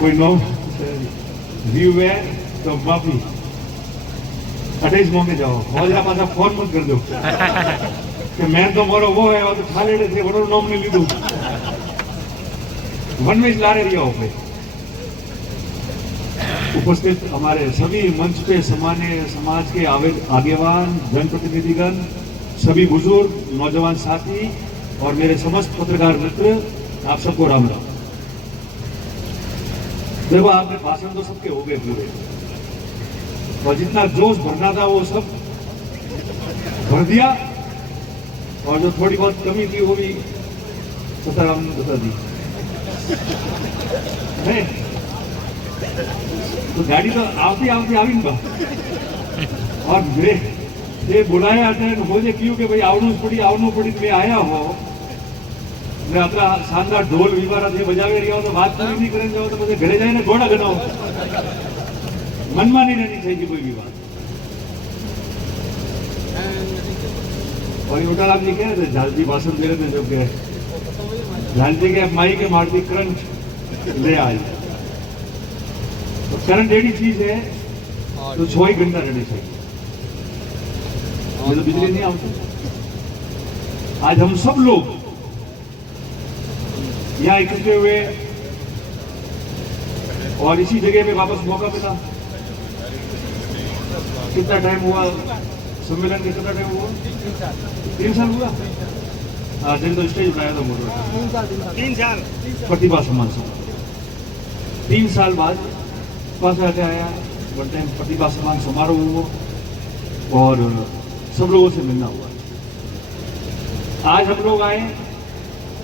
कोई no view है तो माफी अटेज मोंगे जाओ मौजा पासा फोन मत कर दो कि मैं तो मोरो वो है तो खा लेने थे वो नॉम नहीं लीधु वन में ला रही हो पे उपस्थित हमारे सभी मंच पे समाज के आगेवान जनप्रतिनिधिगण, सभी बुजुर्ग, नौजवान साथी और मेरे समस्त पत्रकार मित्र, आप सबको राम राम। देखो आपने भाषण तो सबके हो गए पूरे और जितना जोश भरना था वो सब भर दिया और जो थोड़ी बहुत कमी थी वो भी सताराम ने बता दी। नहीं तो गाड़ी तो आवती आवती આવી ને और ये बुलाया था मुझे क्यों कि भाई आवनु पड़ी मैं आया हो मैं अपना शानदार ढोल विवारा थे बजावे रही हो तो बात पूरी नहीं करें जाओ तो मुझे घरे जाए घोड़ा गनाओ मन में नहीं रहनी चाहिए कोई भी बात। और योटालाल जी कह रहे थे झालजी भाषण दे रहे थे जो कह झालजी के माई के मारती करंट ले आई तो करंट एडी चीज है तो 6 घंटा रहनी चाहिए तो बिजली नहीं आती। आज हम सब लोग यहाँ इकट्ठे हुए और इसी जगह पे वापस मौका मिला। कितना टाइम हुआ सम्मेलन के? कितना टाइम हुआ? 3 साल हुआ। हाँ जब तो स्टेज बनाया था मोटर 3 साल प्रतिभा सम्मान से 3 साल बाद पास आके आया वन टाइम प्रतिभा सम्मान समारोह हुआ और सब लोगों से मिलना हुआ। आज हम लोग आए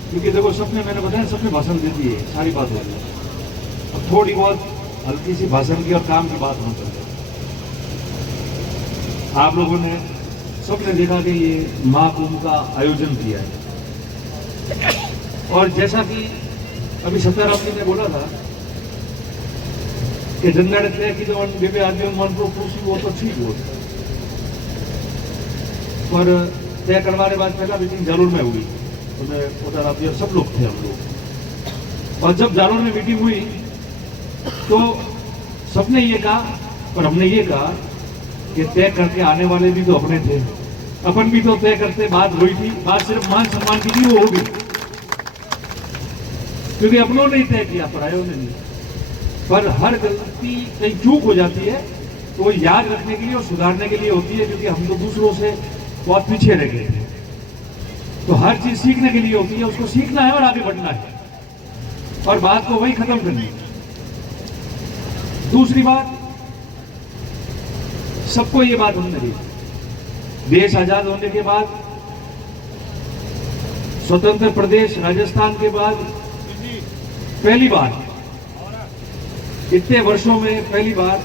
क्योंकि देखो सबने मैंने बताया सबने भाषण दे दिए सारी बात हो गई। अब थोड़ी बहुत हल्की सी भाषण की और काम की बात हम करते हैं। आप लोगों ने सबने देखा कि ये महाकुंभ का आयोजन किया है और जैसा कि अभी सत्याराम जी ने बोला था कि जनगण तय की तो बेबे आदमी मन को पूछी वो तो ठीक हो पर तय करवाने बाद पहला मीटिंग जालोर में हुई तो मैं सत्याराम जी और सब लोग थे हम लोग और जब जालोर में मीटिंग हुई तो सबने ये कहा और हमने ये कहा कि तय करके आने वाले भी तो अपने थे अपन भी तो तय करते बात हुई थी बात सिर्फ मान सम्मान की थी वो होगी क्योंकि अपनों ने तय किया परायों ने नहीं। पर हर गलती कहीं चूक हो जाती है तो वो याद रखने के लिए और सुधारने के लिए होती है क्योंकि हम तो दूसरों से बहुत पीछे रह गए थे। तो हर चीज सीखने के लिए होती है उसको सीखना है और आगे बढ़ना है और बात को वही खत्म करनी है। दूसरी बात सबको ये बात हमने दी देश आजाद होने के बाद स्वतंत्र प्रदेश राजस्थान के बाद पहली बार इतने वर्षों में पहली बार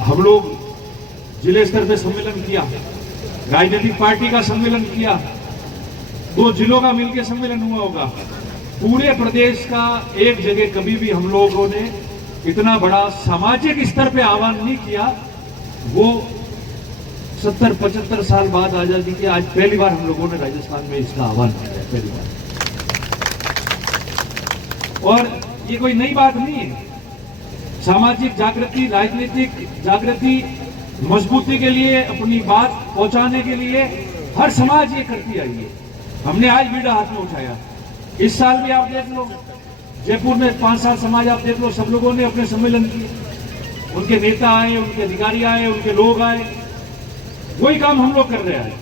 हम लोग जिले स्तर पे सम्मेलन किया राजनीतिक पार्टी का सम्मेलन किया 2 जिलों का मिलकर सम्मेलन हुआ होगा। पूरे प्रदेश का एक जगह कभी भी हम लोगों ने इतना बड़ा सामाजिक स्तर पे आह्वान नहीं किया। वो 70-75 साल बाद आजादी के आज पहली बार हम लोगों ने राजस्थान में इसका आह्वान किया है पहली बार। और ये कोई नई बात नहीं है। सामाजिक जागृति राजनीतिक जागृति मजबूती के लिए अपनी बात पहुंचाने के लिए हर समाज ये करती आई है। हमने आज बीड़ा हाथ में उठाया। इस साल भी आप देख लो जयपुर में 5 साल समाज आप देख लो सब लोगों ने अपने सम्मेलन किए उनके नेता आए उनके अधिकारी आए उनके लोग आए वही काम हम लोग कर रहे हैं।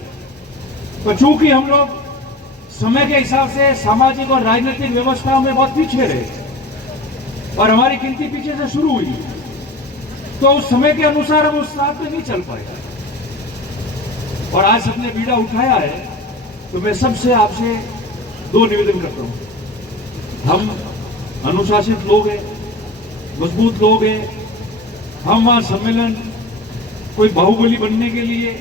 पर चूंकि हम लोग समय के हिसाब से सामाजिक और राजनीतिक व्यवस्थाओं में बहुत पीछे रहे और हमारी गिनती पीछे से शुरू हुई तो उस समय के अनुसार हम उस रात में नहीं चल पाए और आज सबने बीड़ा उठाया है तो मैं सबसे आपसे 2 निवेदन करता हूं। हम अनुशासित लोग हैं मजबूत लोग हैं। हम वहां सम्मेलन कोई बाहुबली बनने के लिए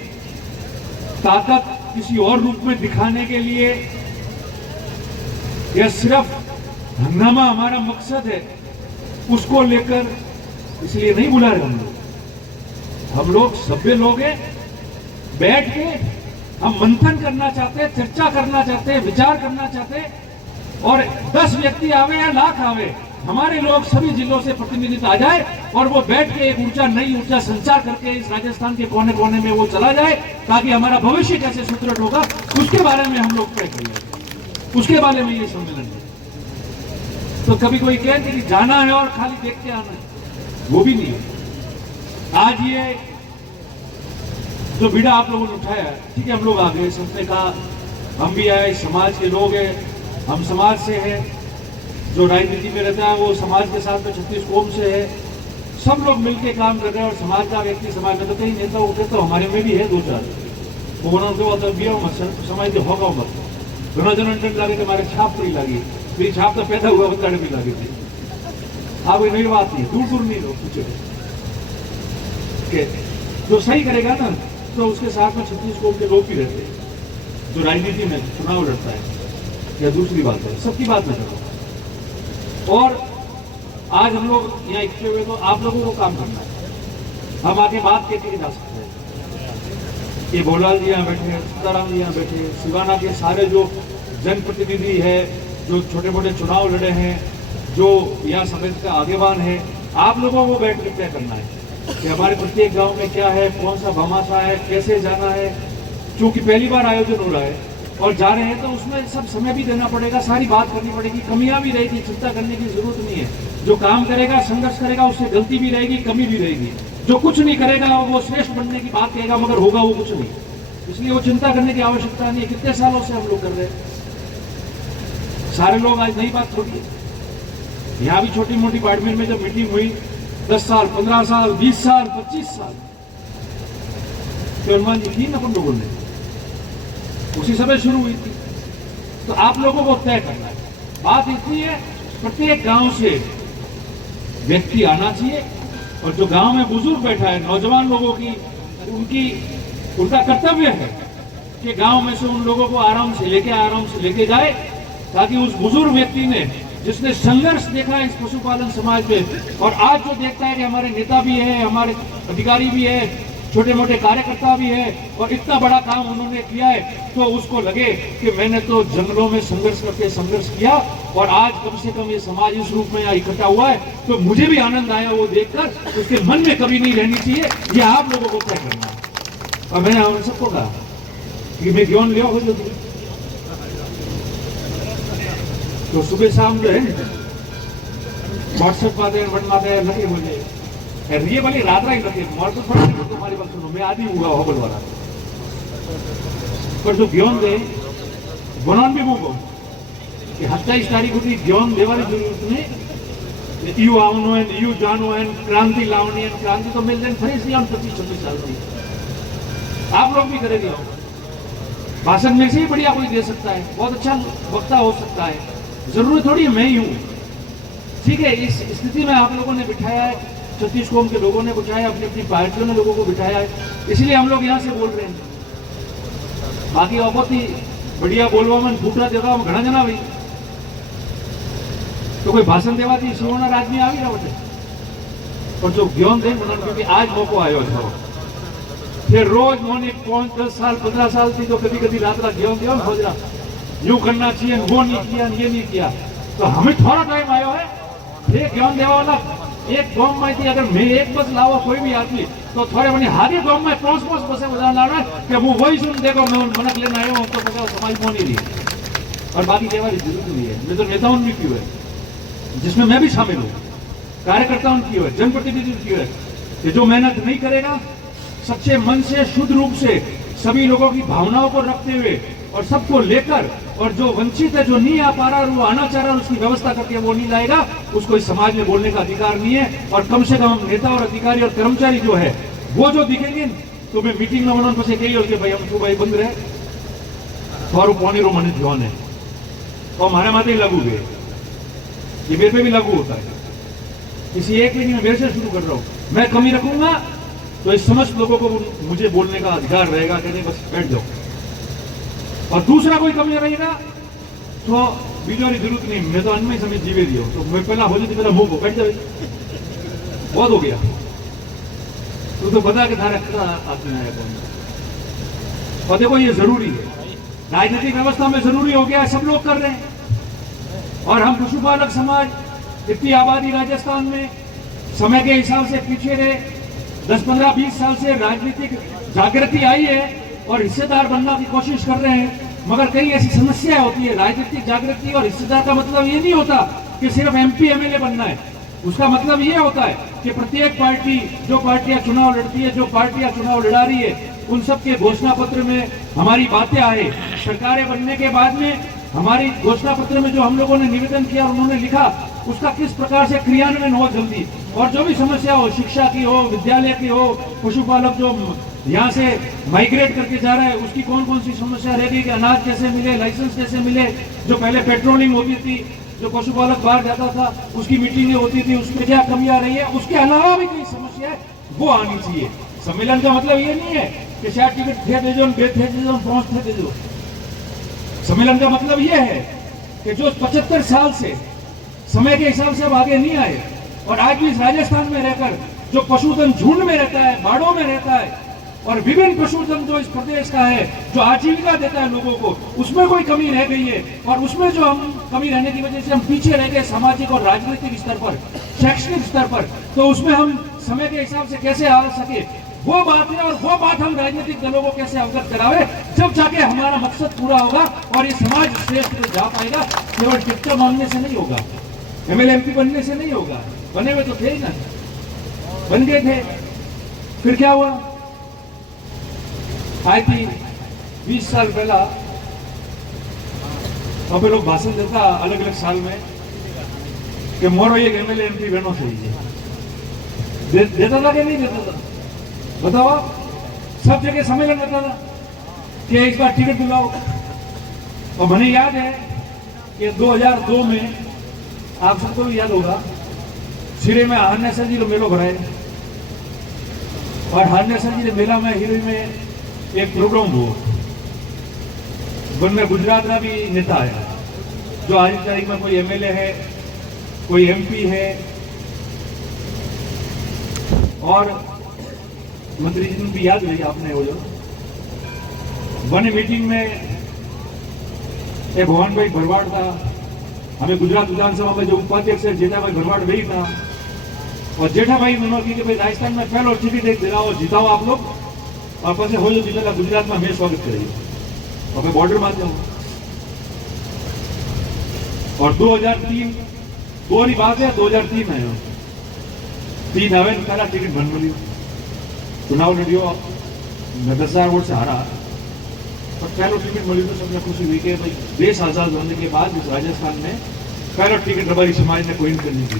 ताकत किसी और रूप में दिखाने के लिए या सिर्फ हंगामा हमारा मकसद है उसको लेकर इसलिए नहीं बुला रहे हम लोग सभ्य लोग हैं। बैठ के हम मंथन करना चाहते हैं चर्चा करना चाहते हैं विचार करना चाहते हैं और 10 व्यक्ति आवे या लाख आवे, हमारे लोग सभी जिलों से प्रतिनिधित्व आ जाए और वो बैठ के एक ऊर्जा, नई ऊर्जा संचार करके इस राजस्थान के कोने कोने में वो चला जाए, ताकि हमारा भविष्य कैसे सुदृढ़ होगा उसके बारे में हम लोग तय करेंगे। उसके बारे में ये सम्मेलन है। तो कभी कोई कहे कि जाना है और खाली देख के आना है, वो भी नहीं है। आज ये जो बीड़ा आप लोगों ने उठाया, ठीक है, हम लोग आ गए, सबने कहा हम भी आए, समाज के लोग हैं, हम समाज से हैं, जो राजनीति में रहता है वो समाज के साथ में 36 कौम से है, सब लोग मिलके काम कर रहे हैं। और समाज का व्यक्ति समाज में तो कई नेता होते तो हमारे में भी है 2-4 समाज के होगा मत घना जन लगे तो हमारे छाप नहीं लगी, मेरी छाप तो पैदा हुआ बताने भी लगी थी। हाँ कोई नई बात नहीं, दूर दूर नहीं लोग पूछे जो सही करेगा ना तो उसके साथ में 36 कौम के लोग भी रहते हैं, जो राजनीति में चुनाव लड़ता है या दूसरी बात है, सबकी बात में करो। और आज हम लोग यहाँ इकट्ठे हुए तो आप लोगों को काम करना है। हम आके बात कहते जा सकते हैं, ये भोलाल जी यहाँ बैठे, सीताराम जी यहाँ बैठे, सिवाना के सारे जो जनप्रतिनिधि है, जो छोटे मोटे चुनाव लड़े हैं, जो यहाँ समाज का आगेवान है, आप लोगों को बैठ कर तय करना है कि हमारे प्रत्येक गांव में क्या है, कौन सा भामाशाह है, कैसे जाना है। क्योंकि पहली बार आयोजन हो रहा है और जा रहे हैं तो उसमें सब समय भी देना पड़ेगा, सारी बात करनी पड़ेगी, कमियां भी रहेगी, चिंता करने की जरूरत नहीं है। जो काम करेगा, संघर्ष करेगा, उससे गलती भी रहेगी, कमी भी रहेगी। जो कुछ नहीं करेगा वो श्रेष्ठ बनने की बात कहेगा मगर होगा वो कुछ नहीं, इसलिए वो चिंता करने की आवश्यकता नहीं है। कितने सालों से हम लोग कर रहे हैं, सारे लोग, आज नई बात थोड़ी है। यहाँ भी छोटी मोटी बाड़मेर में जब मीटिंग हुई 10 साल, 15 साल, 20 साल, 25 साल तो हनुमान जी थी ना अपन लोगों ने, उसी समय शुरू हुई थी। तो आप लोगों को तय करना है। बात इतनी है, प्रत्येक गांव से व्यक्ति आना चाहिए और जो गांव में बुजुर्ग बैठा है, नौजवान लोगों की उनका कर्तव्य है कि गांव में से उन लोगों को आराम से लेके जाए, ताकि उस बुजुर्ग व्यक्ति ने, जिसने संघर्ष देखा है इस पशुपालन समाज में, और आज जो देखता है कि हमारे नेता भी है, हमारे अधिकारी भी है, छोटे मोटे कार्यकर्ता भी है और इतना बड़ा काम उन्होंने किया है, तो उसको लगे कि मैंने तो जंगलों में संघर्ष करके संघर्ष किया और आज कम से कम ये समाज इस रूप में यहाँ इकट्ठा हुआ है, तो मुझे भी आनंद आया वो देखकर। उसके मन में कभी नहीं रहनी चाहिए, ये आप लोगों को तय करना है। और मैंने हम सबको कहा कि मैं ज्ञान लिया हो जो तो सुबह शाम जो है व्हाट्सएप माते लगे मुझे ये वाली रात ही लगे तो थोड़ा तुम्हारी बात सुनो, मैं आदि हुआ होबल वाला पर जो ज्ञान दे बनान भी वो कि 27 तारीख होती ज्ञान देवानी जरूरत नहीं, यू आवनो है, यू जानो है, क्रांति लावनी है। क्रांति तो मिल जाए फरी सी 25-26 साल की आप लोग भी करेंगे। भाषण में से ही बढ़िया कोई दे सकता है, बहुत अच्छा वक्ता हो सकता है, जरूरत थोड़ी मैं ही हूँ, ठीक है। इस स्थिति में आप लोगों ने बिठाया है, 36 कौम के लोगों ने बिठाया, अपनी अपनी पार्टियों ने लोगों को बिठाया है, इसलिए हम लोग यहाँ से बोल रहे हैं। बाकी बहुत ही बढ़िया बोलवा मन फूटा देगा घना जना भाई, तो कोई भाषण देवा थी शिवना आदमी आ गया बटे और जो ज्ञान दे क्योंकि आज मौको आयो था। फिर रोज मोने 5-10 साल 15 साल थी तो कभी कभी रात ज्ञान दिया खोज रहा यूं करना चाहिए, वो नहीं किया, ये नहीं किया, तो हमें थोड़ा टाइम आयो है ये ज्ञान देवा वाला। एक गांव में थी अगर मैं एक बस लावा कोई भी आदमी तो थोड़े बने हारे गांव में 5-5 बसे बजा लाना कि वो वही सुन देखो मैं मनक लेना आयो हूं तो पता समाज को नहीं दी और बाकी देवा की जरूरत नहीं है। मैं तो नेताओं भी क्यों है, जिसमें मैं भी शामिल हूँ, कार्यकर्ताओं की है, जनप्रतिनिधि की है, कि जो मेहनत नहीं करेगा सच्चे मन से शुद्ध रूप से सभी लोगों की भावनाओं को रखते हुए और सबको लेकर, और जो वंचित है, जो नहीं आ पा रहा, वो आना चाह रहा, उसकी व्यवस्था करके वो नहीं लाएगा, उसको इस समाज में बोलने का अधिकार नहीं है। और कम से कम नेता और अधिकारी और कर्मचारी जो है वो जो दिखेंगे तो मैं मीटिंग में उन्होंने पसे कही होगी भाई हम तो भाई बंद रहे थोड़ा पानी रो मन ध्यान है और हमारे माथे ही लागू गए, ये मेरे पे भी लागू होता है। किसी एक भी नहीं, मैं मेरे से शुरू कर रहा हूँ, मैं कमी रखूंगा तो इस समस्त लोगों को मुझे बोलने का अधिकार रहेगा कि नहीं बस बैठ जाओ, और दूसरा कोई कमी रहेगा तो बीजों की जरूरत नहीं, मैं तो अन्न समय जीवे दियो तो मैं पहला हो जाती, पहला मुंह को बैठ जाए, बहुत हो गया तो बता के धारा आदमी आया कौन। और देखो ये जरूरी है, राजनीतिक व्यवस्था में जरूरी हो गया है, सब लोग कर रहे हैं, और हम पशुपालक समाज इतनी आबादी राजस्थान में समय के हिसाब से पीछे रहे। 10, 15, 20 साल से राजनीतिक जागृति आई है और हिस्सेदार बनने की कोशिश कर रहे हैं, मगर कई ऐसी समस्या होती है। राजनीतिक जागृति और हिस्सेदार का मतलब ये नहीं होता कि सिर्फ MP MLA बनना है। उसका मतलब ये होता है कि प्रत्येक पार्टी, जो पार्टियां चुनाव लड़ती है, जो पार्टियां चुनाव लड़ा रही है, उन सब के घोषणा पत्र में हमारी बातें आए। सरकारें बनने के बाद में हमारी घोषणा पत्र में जो हम लोगों ने निवेदन किया, उन्होंने लिखा, उसका किस प्रकार से क्रियान्वयन हो जल्दी, और जो भी समस्या हो, शिक्षा की हो, विद्यालय की हो, पशुपालक जो यहाँ से माइग्रेट करके जा रहा है, उसकी कौन कौन सी समस्या रह गई कि अनाज कैसे मिले, लाइसेंस कैसे मिले, जो पहले पेट्रोलिंग होती थी, जो पशुपालक बाहर जाता था उसकी मीटिंगें होती थी, उसमें क्या कमी आ रही है, उसके अलावा भी कई समस्या है, वो आनी चाहिए। सम्मेलन का मतलब ये नहीं है कि शायद टिकट थे दे दो, बेथ थे दे दो, पहुंच थे दे दो। सम्मेलन का मतलब ये है कि जो 75 साल से समय के हिसाब से अब आगे नहीं आए और आज भी इस राजस्थान में रहकर जो पशुधन झुंड में रहता है, बाड़ों में रहता है, और विभिन्न पशुधन जो इस प्रदेश का है, जो आजीविका देता है लोगों को, उसमें कोई कमी रह गई है। और उसमें जो हम कमी रहने की वजह से हम पीछे रह गए सामाजिक और राजनीतिक स्तर पर, शैक्षणिक स्तर पर, तो उसमें हम समय के हिसाब से कैसे आ सके, वो बात है। और वो बात हम राजनीतिक दलों को कैसे अवगत करावे, जब जाके हमारा मकसद पूरा होगा और ये समाज श्रेष्ठ में जा पाएगा। केवल टिकट मांगने से नहीं होगा, MLA MP बनने से नहीं होगा। बने हुए तो थे ही ना, बन गए थे, फिर क्या हुआ? आई थी 20 साल पहला वहां पे लोग भाषण देता अलग अलग साल में कि मोरो एक MLA MP बनो चाहिए। देता था कि नहीं देता था? बताओ आप। सब जगह सम्मेलन होता था कि इस बार टिकट दिलाओ। और मुझे याद है कि 2002 में, आप सबको भी याद होगा, सिरे में हारनेसर जी को मेलो भराए, और हारनेसर जी के मेला में हिरे में एक प्रोग्राम हुआ, उनमें गुजरात का भी नेता आया, जो आज की तारीख में कोई MLA है, कोई MP है, और मंत्री जी भी याद रही आपने वो जो वन मीटिंग में एक भवन भाई भरवाड़ था, हमें गुजरात विधानसभा में जो उपाध्यक्ष है जेठा भाई भरवाड़ वही था, और जेठा भाई उन्होंने कि भाई राजस्थान में पहलो टिकट एक दिलाओ, जिताओ आप लोग, और પછી हो जो जीतेगा गुजरात में हमें स्वागत करेगी और मैं बॉर्डर मान जाऊँ। और 2003 दोरी बात है, 2003 आयो 3 आवे पहला टिकट बन मिली, चुनाव लड़ियो, मैं 10,000 वोट से हारा, पर पहलो टिकट मिली तो सबने खुशी हुई कि भाई देश आजाद होने के बाद इस राजस्थान में पहला टिकट रबारी समाज ने कोई करनी थी।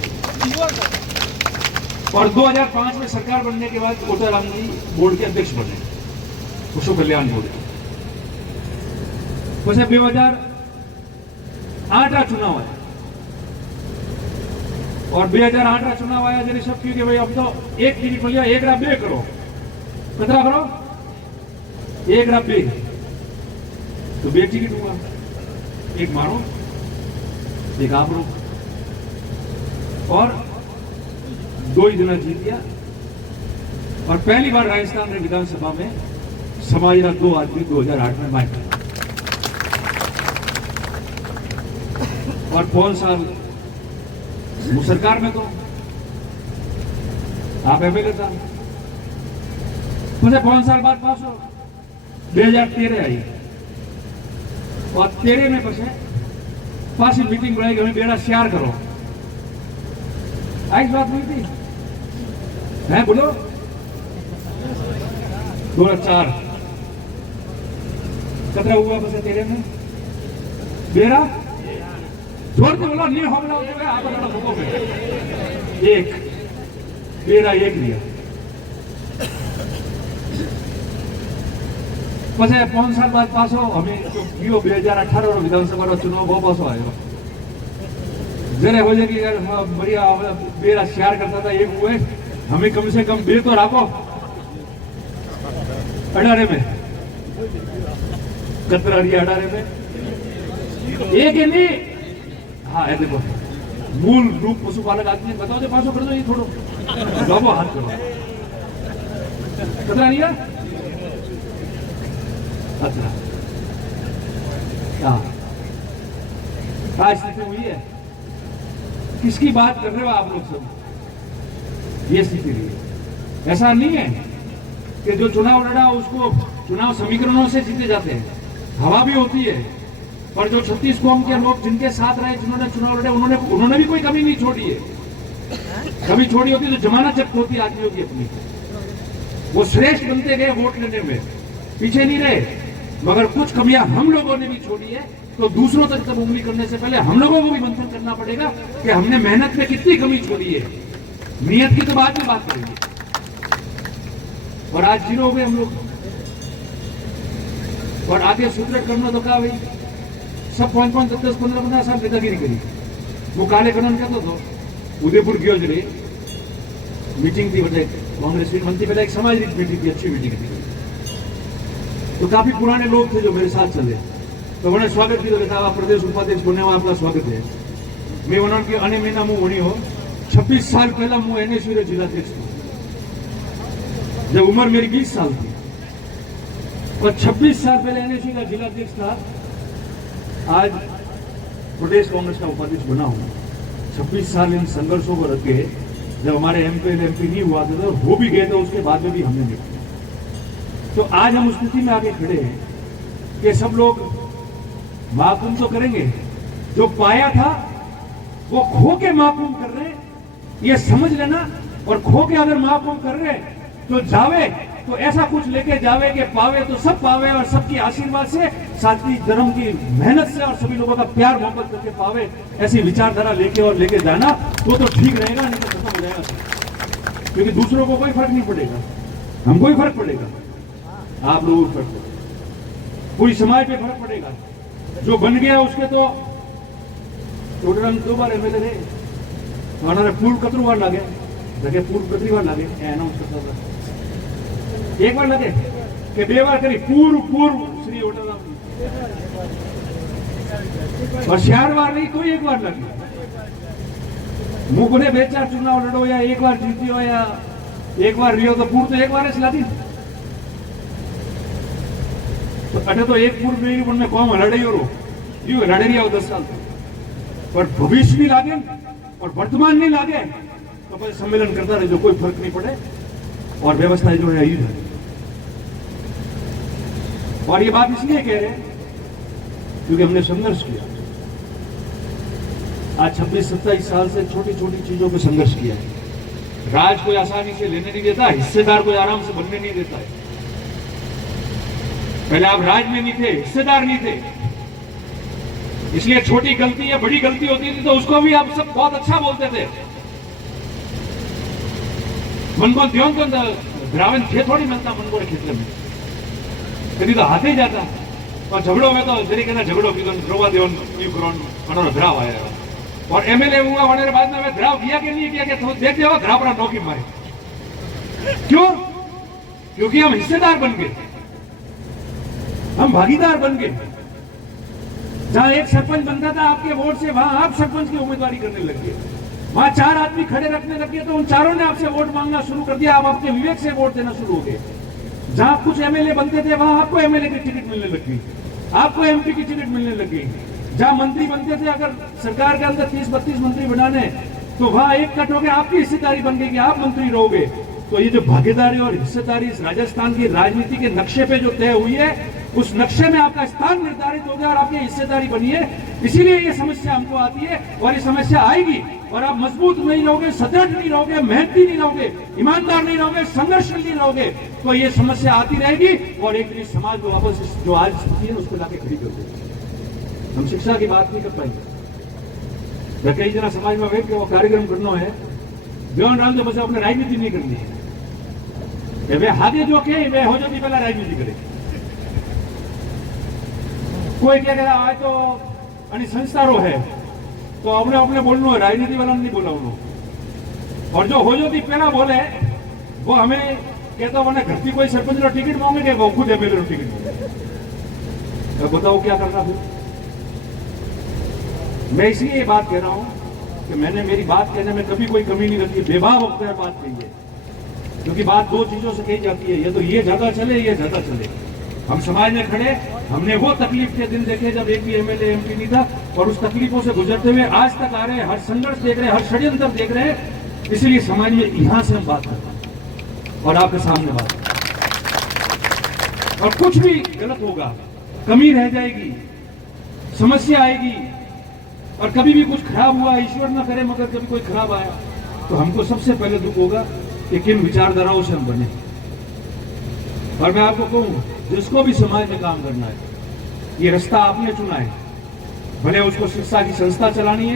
और 2005 में सरकार बनने के बाद कोटाराम जी बोर्ड के अध्यक्ष बने, पशु कल्याण बोर्ड। પછી 2008 चुनाव आया, और 2008 चुनाव आया जैसे सब क्यों कि भाई अब तो एक टिकट मिल, एक रात 2 करो, कितना करो, एक रात 2, तो 2 टिकट हुआ, एक मारो एक आप लो, और 2 ही जना जीत गया। और पहली बार राजस्थान में विधानसभा में समाज 2 आदमी 2008 में मार, और 5 साल सरकार में तो आप MLA था, मुझे 5 साल बाद पास हो 2013 आई, और 13 में पसे पास मीटिंग बनाई, हमें बेड़ा शेयर करो, आज बात हुई थी है, बोलो 2004 कतरा हुआ बस 13 में बेड़ा जोर से बोलो, नहीं हम लोग आप एक बेड़ा एक लिया, પછી 5 साल बाद पास हो, हमें जो 2018 विधानसभा चुनाव वो पास आयो, जरे हो जाए कि यार बढ़िया बेड़ा शेयर करता था, एक हुए, हमें कम से कम 2 तो रखो 18 में, कतरा रही 18 में एक ही नहीं। हाँ है, देखो मूल रूप पशुपालक आदमी बताओ, जो पासो कर दो, ये थोड़ो दबो हाथ करो, कतरा रही है, अच्छा क्या स्थिति हुई है। किसकी बात कर रहे हो आप लोग सब? ये स्थिति है। ऐसा नहीं है कि जो चुनाव लड़ा उसको चुनाव समीकरणों से जीते जाते हैं, हवा भी होती है, पर जो 36 कौम के लोग जिनके साथ रहे, जिन्होंने चुनाव लड़े, उन्होंने भी कोई कमी नहीं छोड़ी है। कमी छोड़ी होती तो जमानत जब्त होती आदमियों की अपनी। वो श्रेष्ठ बनते गए वोट लेने में, पीछे नहीं रहे। मगर कुछ कमियां हम लोगों ने भी छोड़ी है, तो दूसरों तक तब उंगली करने से पहले हम लोगों को भी मंथन करना पड़ेगा कि हमने मेहनत में कितनी कमी छोड़ी है। नियत की तो बाद में बात करेंगे। और आज 0 हो गए हम लोग, और आगे सुदृढ़ करना तो कहा भाई सब 5-5, 10-10, 15-15 साल नेतागिरी करी। वो काले कनन कहता तो उदयपुर गयो ज रे मीटिंग थी, बटे कांग्रेस की मंत्री पहले एक सामाजिक मीटिंग थी, अच्छी मीटिंग थी। तो काफी पुराने लोग थे जो मेरे साथ चले, तो उन्होंने स्वागत किया, कहा प्रदेश उपाध्यक्ष बनने में आपका स्वागत है। मैं उन्होंने की अने महीना मुंह होनी हो 26 साल पहला मुंह एनएसयू रे जिलाध्यक्ष था, जब उम्र मेरी 20 साल थी, और 26 साल पहले एनएसयू का जिलाध्यक्ष था। आज प्रदेश कांग्रेस का उपाध्यक्ष बना हूं। 26 साल इन संघर्षों को रखे, जब हमारे एमपी नहीं हुआ था, तो हो भी गए थे, उसके बाद में भी हमने नहीं। तो आज हम उस स्थिति में आगे खड़े हैं कि सब लोग महाकुंभ तो करेंगे, जो पाया था वो खो के महाकुंभ कर रहे, ये समझ लेना। और खो के अगर महाकुंभ कर रहे तो जावे तो ऐसा कुछ लेके जावे कि पावे तो सब पावे, और सबकी आशीर्वाद से, साथी धर्म की मेहनत से, और सभी लोगों का प्यार मोहब्बत करके पावे। ऐसी विचारधारा लेके जाना तो ठीक रहेगा, नहीं तो खत्म हो जाएगा। क्योंकि दूसरों को कोई फर्क नहीं पड़ेगा, हमको ही फर्क पड़ेगा, आप लोगों को फर्क पड़ेगा, पूरी समाज पे फर्क पड़ेगा। जो बन गया उसके तो टोटल हम 2 बार एमएलए रहे, तो हमारे पूर्व कतरुवार लगे, पूर्व कतरीवार लगे अनाउंस करता था, 1 बार लगे कि 2 बार करी पूर्व श्री होटल, और 4 बार नहीं, कोई 1 बार लगे। मुझे 2-4 चुनाव लड़ो, या 1 बार जीती हो, या 1 बार रियो, तो पूर्व तो 1 बार लगी। तो अटे तो एक पूर्व नहीं, उनने कौम लड़े लड़े रही हो 10 साल, पर भविष्य नहीं लागे और वर्तमान नहीं लागे, तो फिर सम्मेलन करता रहे, जो कोई फर्क नहीं पड़े, और व्यवस्था जो है यही है। और ये बात इसलिए कह रहे हैं क्योंकि हमने संघर्ष किया। आज 26-27 साल से छोटी छोटी चीजों पे संघर्ष किया है। राज कोई आसानी से लेने नहीं देता, हिस्सेदार कोई आराम से बनने नहीं देता है। पहले आप राज में नहीं थे, हिस्सेदार नहीं थे, इसलिए छोटी गलती या बड़ी गलती होती थी तो उसको भी आप सब बहुत अच्छा बोलते थे। मन को ध्यान तो द्रावण थे थोड़ी मिलता, मन को खेतले में कभी तो हाथ ही जाता, और झगड़ों में तो जरी कहना झगड़ो की ध्रुवा देवन करो द्राव आया। और एमएलए हुआ होने के बाद में मैं द्राव किया कि नहीं किया कि तो देख देगा द्रावड़ा नौकी मारे। क्यों? क्योंकि हम हिस्सेदार बन गए, हम भागीदार बन गए। जहां एक सरपंच बनता था आपके वोट से, वहां आप सरपंच की उम्मीदवारी करने लग गए। वहां 4 आदमी खड़े रखने लग गए, तो उन चारों ने आपसे वोट मांगना शुरू कर दिया। आप अपने विवेक से वोट देना शुरू हो गए। जहां कुछ एमएलए बनते थे, वहां आपको एमएलए की टिकट मिलने लग गई, आपको एमपी की टिकट मिलने लग गई। जहां मंत्री बनते थे, अगर सरकार के अंदर 30-32 मंत्री बनाने, तो वहां एक कट हो गया, आपकी हिस्सेदारी बन गई कि आप मंत्री रहोगे। तो ये जो भागीदारी और हिस्सेदारी इस राजस्थान की राजनीति के नक्शे पे जो तय हुई है, उस नक्शे में आपका स्थान निर्धारित हो गया और आपकी हिस्सेदारी बनी है। इसीलिए ये समस्या हमको आती है, और ये समस्या आएगी। और आप मजबूत नहीं रहोगे, सदृढ़ नहीं रहोगे, मेहनती नहीं रहोगे, ईमानदार नहीं रहोगे, संघर्षशील नहीं रहोगे, तो ये समस्या आती रहेगी। और एक दिन समाज को वापस जो आज स्थिति है उसको लाके खड़ी कर देगी। हम शिक्षा की बात नहीं कर पाएंगे। कई जना समाज में बैठ के वो कार्यक्रम करना है, बयान डाल दो, बस अपने राजनीति नहीं करनी है। वे आगे जो के वे हो जो पहला राजनीति करे। कोई क्या कहता आज तो अनि संस्थारो है, तो अपने बोलना है, राजनीति वाला नहीं बोला उन्होंने। और जो हो जो पहला बोले वो हमें कहता मैंने घर की कोई सरपंच रो टिकट मांगे, वो खुद एमएलए रो टिकट मांगे। बताओ क्या करना फिर? मैं इसलिए ये बात कह रहा हूं कि मैंने मेरी बात कहने में कभी कोई कमी नहीं रखी, बेबाक होकर बात कही है। क्योंकि बात 2 चीजों से कही जाती है, या तो ये ज्यादा चले, ये ज्यादा चले। हम समाज में खड़े, हमने वो तकलीफ के दिन देखे जब एक भी एमएलए एमपी नहीं था, और उस तकलीफों से गुजरते हुए आज तक आ रहे हैं, हर संघर्ष देख रहे हैं, हर षड्यंत्र देख रहे हैं। इसलिए समाज में यहां से हम बात करते हैं और आपके सामने बात करते हैं। और कुछ भी गलत होगा, कमी रह जाएगी, समस्या आएगी, और कभी भी कुछ खराब हुआ, ईश्वर ना करे मगर कभी कोई खराब आया, तो हमको सबसे पहले दुख होगा कि किन विचारधाराओं से हम बने। और मैं आपको कहूं, जिसको भी समाज में काम करना है, ये रास्ता आपने चुना है, भले उसको शिक्षा की संस्था चलानी है।